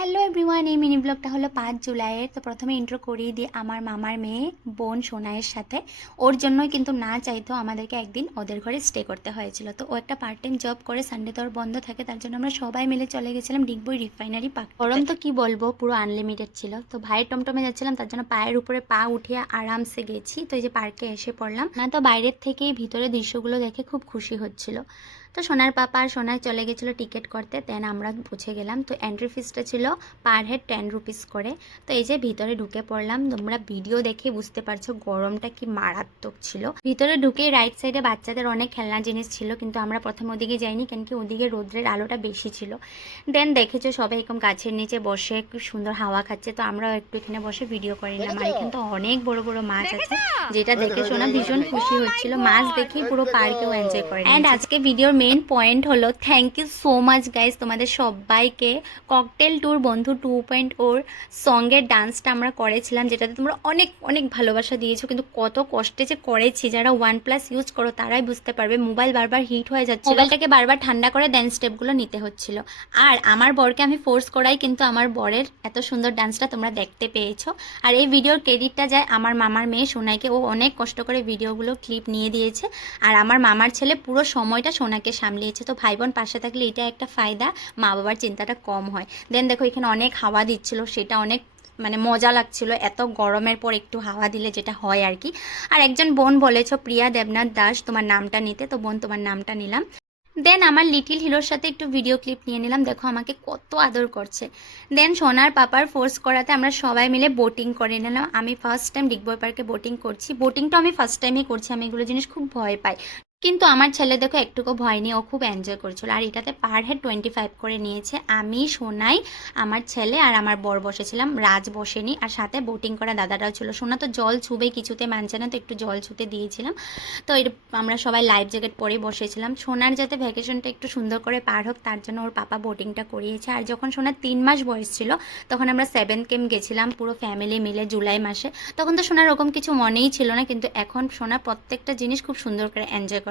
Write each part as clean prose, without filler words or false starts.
Hello everyone, এই mini ব্লগটা হলো 5 জুলাইয়ের। তো প্রথমে ইন্ট্রো করিয়ে দিই আমার মামার মেয়ে বোন সোনাইয়ের সাথে। ওর জন্যই কিন্তু না চাইতো আমাদেরকে একদিন ওদের ঘরে স্টে করতে হয়েছিল। তো ও একটা পার্ট টাইম জব করে, সানডে তো ওর বন্ধ থাকে, তার জন্য আমরা সবাই মিলে চলে গেছিলাম ডিগবই রিফাইনারি পার্ক। গরম তো কি বলবো, পুরো আনলিমিটেড ছিল। তো ভাইয়ের টমটমে যাচ্ছিলাম, তার জন্য পায়ের উপরে পা উঠিয়ে আরামসে গেছি। তো এই যে পার্কে এসে পড়লাম না, তো বাইরের থেকেই ভিতরে দৃশ্যগুলো দেখে খুব খুশি হচ্ছিল। তো সোনার পাপা আর সোনায় চলে গেছিলো টিকিট করতে, দেন আমরা পৌঁছে গেলাম। তো এন্ট্রি ফিসটা ছিল পার হেড 10 রুপিস করে। তো এই যে ভিতরে ঢুকে পড়লাম, তোমরা ভিডিও দেখে বুঝতে পারছো গরমটা কি মারাত্মক ছিল। ভিতরে ঢুকে রাইট সাইডে বাচ্চাদের অনেক খেলনা জিনিস ছিল, কিন্তু আমরা প্রথমে ওদিকে যাইনি, কেন কি ওদিকে রোদ্রের আলোটা বেশি ছিল। দেন দেখেছো সবাই এরকম গাছের নিচে বসে খুব সুন্দর হাওয়া খাচ্ছে, তো আমরাও একটু এখানে বসে ভিডিও করে নিলাম। আর এখানে তো অনেক বড় বড় মাছ আছে, যেটা দেখে শোনা ভীষণ খুশি হচ্ছিল। মাছ দেখেই পুরো পার্কেও এনজয় করে। অ্যান্ড আজকে ভিডিওর মেইন পয়েন্ট হলো thank you so much guys তোমাদের সবাইকে। ককটেল ট্যুর বন্ধু 2.0 সঙ্গের ডান্সটা আমরা করেছিলাম, যেটাতে তোমরা অনেক অনেক ভালোবাসা দিয়েছো, কিন্তু কত কষ্টে যে করেছি, যারা OnePlus ইউজ করো তারাই বুঝতে পারবে। মোবাইল বারবার হিট হয়ে যাচ্ছে, মোবাইলটাকে বারবার ঠান্ডা করে দেন স্টেপগুলো নিতে হচ্ছিল। আর আমার বরকে আমি ফোর্স করাই কিন্তু আমার বরের এত সুন্দর ডান্সটা তোমরা দেখতে পেয়েছো। আর এই ভিডিওর ক্রেডিটটা যায় আমার মামার মেয়ে সোনাইকে। ও অনেক কষ্ট করে ভিডিওগুলো ক্লিপ নিয়ে দিয়েছে, আর আমার মামার ছেলে পুরো সময়টা সোনাকে সামলিয়েছে। তো ভাই বোন পাশে থাকলে এটা একটা ফায়দা, মা বাবার চিন্তাটা কম হয়। দেন দেখো এখানে অনেক হাওয়া দিচ্ছিল, সেটা অনেক মজা লাগছিল। এত গরমের পর একটু হাওয়া দিলে যেটা হয় আর কি। আর একজন বোন বলেছো প্রিয়া দেবনাথ দাস তোমার নামটা নিতে, তো বোন তোমার নামটা নিলাম। দেন আমার লিটিল হিরোর সাথে একটু ভিডিও ক্লিপ নিয়ে নিলাম, দেখো আমাকে কত আদর করছে। দেন সোনার পাপার ফোর্স করাতে আমরা সবাই মিলে বোটিং করে নিলাম। আমি ফার্স্ট টাইম ডিগবই পার্কে বোটিং করছি। বোটিংটা আমি ফার্স্ট টাইমই করছি, আমি এগুলো জিনিস খুব ভয় পাই, কিন্তু আমার ছেলে দেখো একটুকু ভয় নেই, ও খুব এনজয় করছিল। আর এটাতে পার হেড 25 করে নিয়েছে। আমি সোনাই, আমার ছেলে আর আমার বর বসেছিলাম, রাজ বসেনি। আর সাথে বোটিং করা দাদাটাও ছিল। সোনা তো জল ছুবে কিছুতে মানছে না, তো একটু জল ছুতে দিয়েছিলাম। তো আমরা সবাই লাইফ জ্যাকেট পরে বসেছিলাম। সোনার যাতে ভ্যাকেশনটা একটু সুন্দর করে পার হোক, তার জন্য ওর পাপা বোটিংটা করিয়েছে। আর যখন সোনার 3 মাস বয়স ছিল, তখন আমরা 7 ক্যাম্প গেছিলাম পুরো ফ্যামিলি মিলে জুলাই মাসে। তখন তো সোনার ওরকম কিছু মনেই ছিল না, কিন্তু এখন সোনা প্রত্যেকটা জিনিস খুব সুন্দর করে এনজয় করে।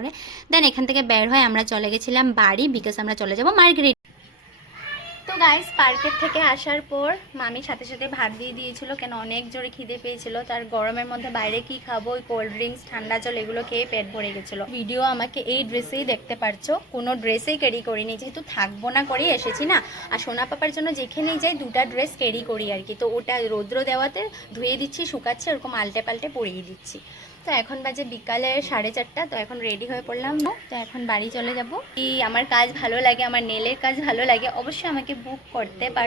দেন এখান থেকে বের হয়ে আমরা চলে গেছিলাম বাড়ি, বিকজ আমরা চলে যাব মার্গেরিট। তো গাইস পার্কের থেকে আসার পর মামি সাথে সাথে ভাত দিয়ে দিয়েছিল, কেন অনেক জোরে খিদে পেয়েছিল। তার গরমের মধ্যে বাইরে কি খাবো, ওই কোল্ড ড্রিঙ্কস ঠান্ডা জল এগুলো খেয়ে পেট ভরে গেছিলো। ভিডিও আমাকে এই ড্রেসেই দেখতে পারছো, কোনো ড্রেসেই ক্যারি করিনি, যেহেতু থাকবো না করে এসেছি না। আর সোনা পাপার জন্য যেখানেই যাই 2টা ড্রেস ক্যারি করি আর কি। তো ওটা রৌদ্র দেওয়াতে ধুয়ে দিচ্ছি, শুকাচ্ছে, ওরকম আলটে পাল্টে পরিয়ে দিচ্ছি। তো এখন বাজে বিকালে 4:30। তো এখন রেডি হয়ে পড়লাম। তো এখন বাড়ি চলে যাব। আমার কাজ ভালো লাগে, আমার নেলের কাজ ভালো লাগে, অবশ্যই আমাকে বুক করতে পারো।